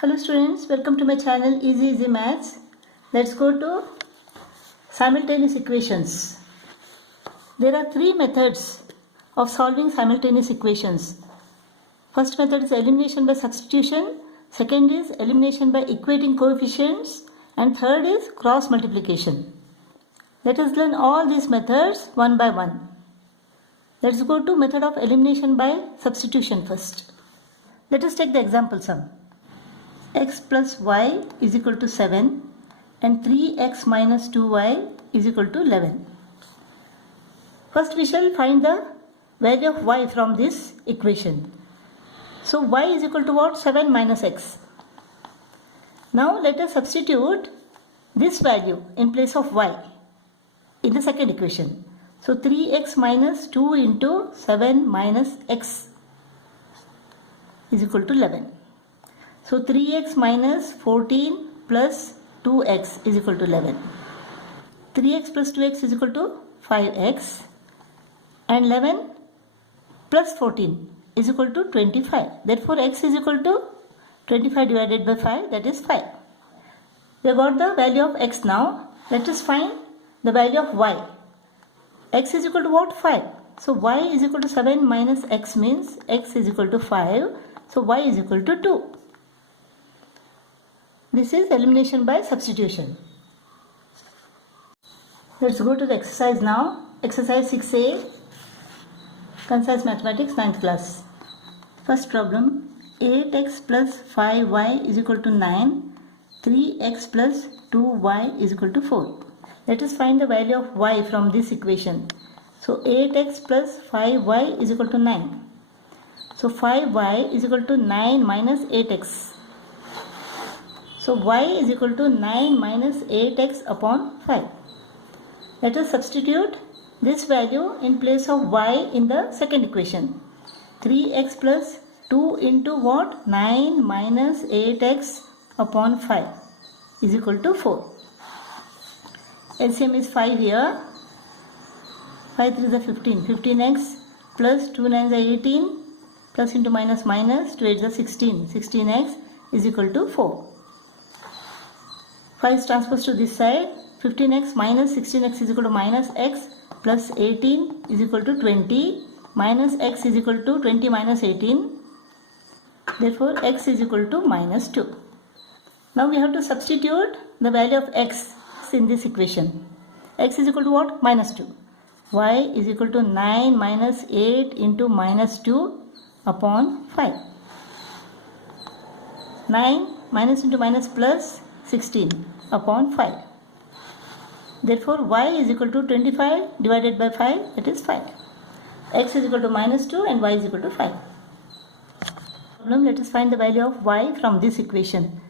Hello students, welcome to my channel Easy Maths. Let's go to simultaneous equations. There are three methods of solving simultaneous equations. First method is elimination by substitution, second is elimination by equating coefficients, and third is cross multiplication. Let us learn all these methods one by one. Let's go to method of elimination by substitution first. Let us take the example sum. X plus y is equal to 7 and 3x minus 2y is equal to 11. First we shall find the value of y from this equation. So y is equal to what? 7 minus x. Now let us substitute this value in place of y in the second equation. So 3x minus 2 into 7 minus x is equal to 11. So 3x minus 14 plus 2x is equal to 11. 3x plus 2x is equal to 5x and 11 plus 14 is equal to 25. Therefore x is equal to 25 divided by 5, that is 5. We have got the value of x now. Let us find the value of y. X is equal to what? 5. So y is equal to 7 minus x means x is equal to 5. So y is equal to 2. This is elimination by substitution. Let's go to the exercise now. Exercise 6a, Concise Mathematics 9th class. First problem, 8x plus 5y is equal to 9, 3x plus 2y is equal to 4. Let us find the value of y from this equation. So 8x plus 5y is equal to 9. So 5y is equal to 9 minus 8x. So y is equal to 9 minus 8x upon 5. Let us substitute this value in place of y in the second equation. 3x plus 2 into what? 9 minus 8x upon 5 is equal to 4. LCM is 5 here. 5 3 is 15. 15x plus 2 9 is 18. Plus into minus minus 2 8 is 16. 16x is equal to 4. 5 is transposed to this side. 15x minus 16x is equal to minus x plus 18 is equal to 20. Minus x is equal to 20 minus 18. Therefore, x is equal to minus 2. Now we have to substitute the value of x in this equation. X is equal to what? Minus 2. Y is equal to 9 minus 8 into minus 2 upon 5. 9 minus into minus plus 16 upon 5. Therefore, y is equal to 25 divided by 5, that is 5. X is equal to minus 2 and y is equal to 5. Let us find the value of y from this equation.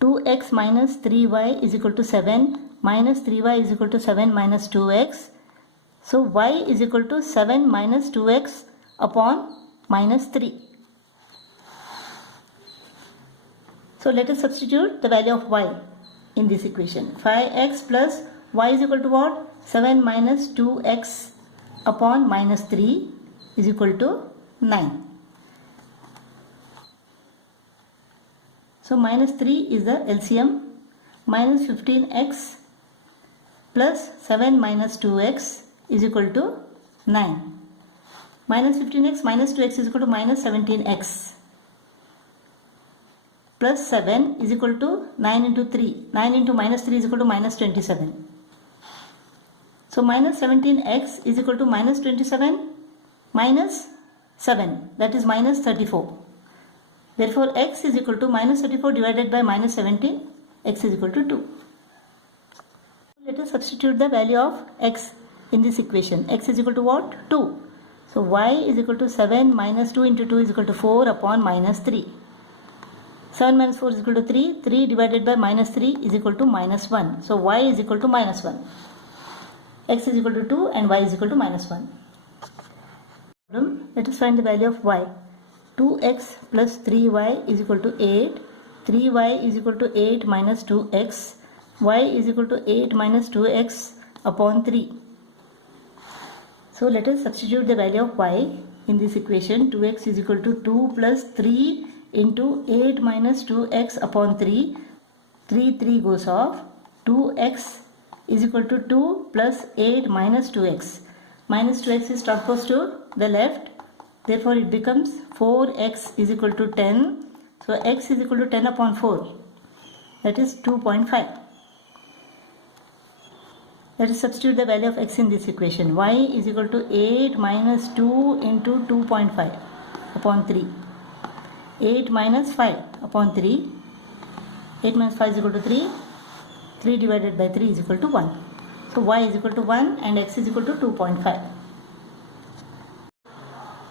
2x minus 3y is equal to 7 minus 3y is equal to 7 minus 2x. So, y is equal to 7 minus 2x upon minus 3. So, let us substitute the value of y in this equation. 5x plus y is equal to what? 7 minus 2x upon minus 3 is equal to 9. So, minus 3 is the LCM. Minus 15x plus 7 minus 2x is equal to 9. Minus 15x minus 2x is equal to minus 17x. Plus 7 is equal to 9 into 3. 9 into minus 3 is equal to minus 27. So minus 17x is equal to minus 27 minus 7, that is minus 34. Therefore, x is equal to minus 34 divided by minus 17, x is equal to 2. Let us substitute the value of x in this equation. X is equal to what? 2. So y is equal to 7 minus 2 into 2 is equal to 4 upon minus 3. 7 minus 4 is equal to 3. 3 divided by minus 3 is equal to minus 1. So y is equal to minus 1. X is equal to 2 and y is equal to minus 1. Let us find the value of y. 2x plus 3y is equal to 8. 3y is equal to 8 minus 2x. Y is equal to 8 minus 2x upon 3. So let us substitute the value of y in this equation. 2x is equal to 2 plus 3 into 8 minus 2x upon 3. 3 goes off. 2x is equal to 2 plus 8 minus 2x. Minus 2x is transposed to the left. Therefore, it becomes 4x is equal to 10. So, x is equal to 10 upon 4. That is 2.5. Let us substitute the value of x in this equation. Y is equal to 8 minus 2 into 2.5 upon 3. 8 minus 5 upon 3. 8 minus 5 is equal to 3. 3 divided by 3 is equal to 1. So y is equal to 1 and x is equal to 2.5.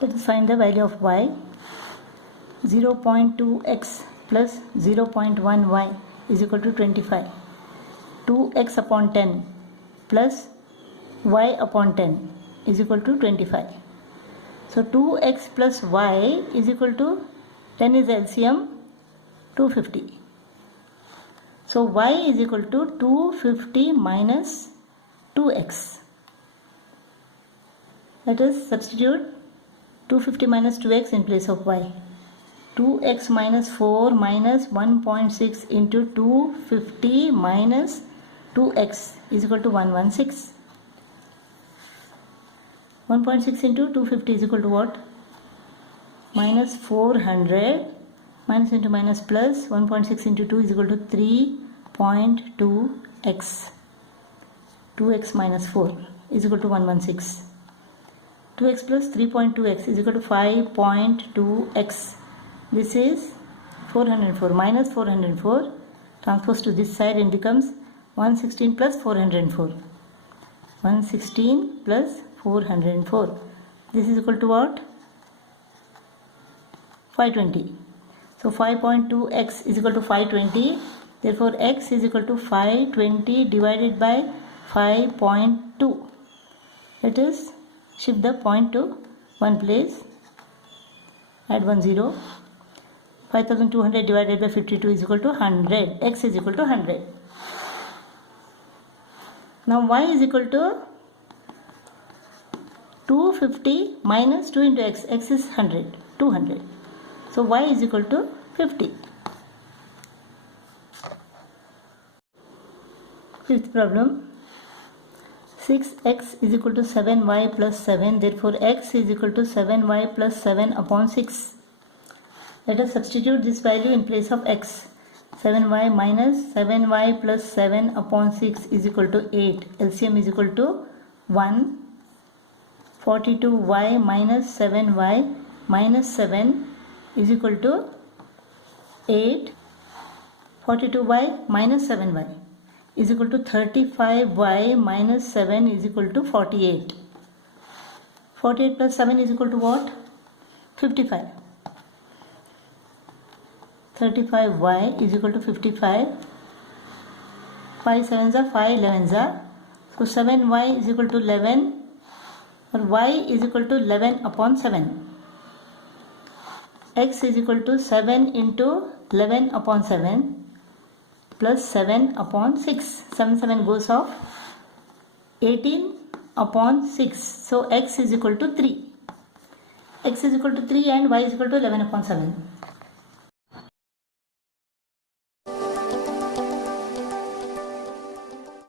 Let us find the value of y. 0.2x plus 0.1y is equal to 25. 2x upon 10 plus y upon 10 is equal to 25. So 2x plus y is equal to 10 is LCM 250. So y is equal to 250 minus 2x. Let us substitute 250 minus 2x in place of y. 2x minus 4 minus 1.6 into 250 minus 2x is equal to 116. 1.6 into 250 is equal to what? Minus 400. Minus into minus plus. 1.6 into 2 is equal to 3.2x. 2x minus 4 is equal to 116. 2x plus 3.2x is equal to 5.2x. This is 404 minus 404 transposed to this side and becomes 116 plus 404. 116 plus 404. This is equal to what? 520. So 5.2x is equal to 520. Therefore x is equal to 520 divided by 5.2. Let us shift the point to one place. Add 1 0. 5200 divided by 52 is equal to 100. X is equal to 100. Now y is equal to 250 minus 2 into x. X is 100. 200. So y is equal to 50. Fifth problem. 6x is equal to 7y plus 7. Therefore x is equal to 7y plus 7 upon 6. Let us substitute this value in place of x. 7y minus 7y plus 7 upon 6 is equal to 8. LCM is equal to 1. 42y minus 7y minus 7 is equal to 8. 42y minus 7y is equal to 35y minus 7 is equal to 48. 48 plus 7 is equal to what? 55. 35y is equal to 55. 5 7s are 5 11s are. So 7y is equal to 11 or y is equal to 11 upon 7. X is equal to 7 into 11 upon 7 plus 7 upon 6. 7 goes off. 18 upon 6. So x is equal to 3. X is equal to 3 and y is equal to 11 upon 7.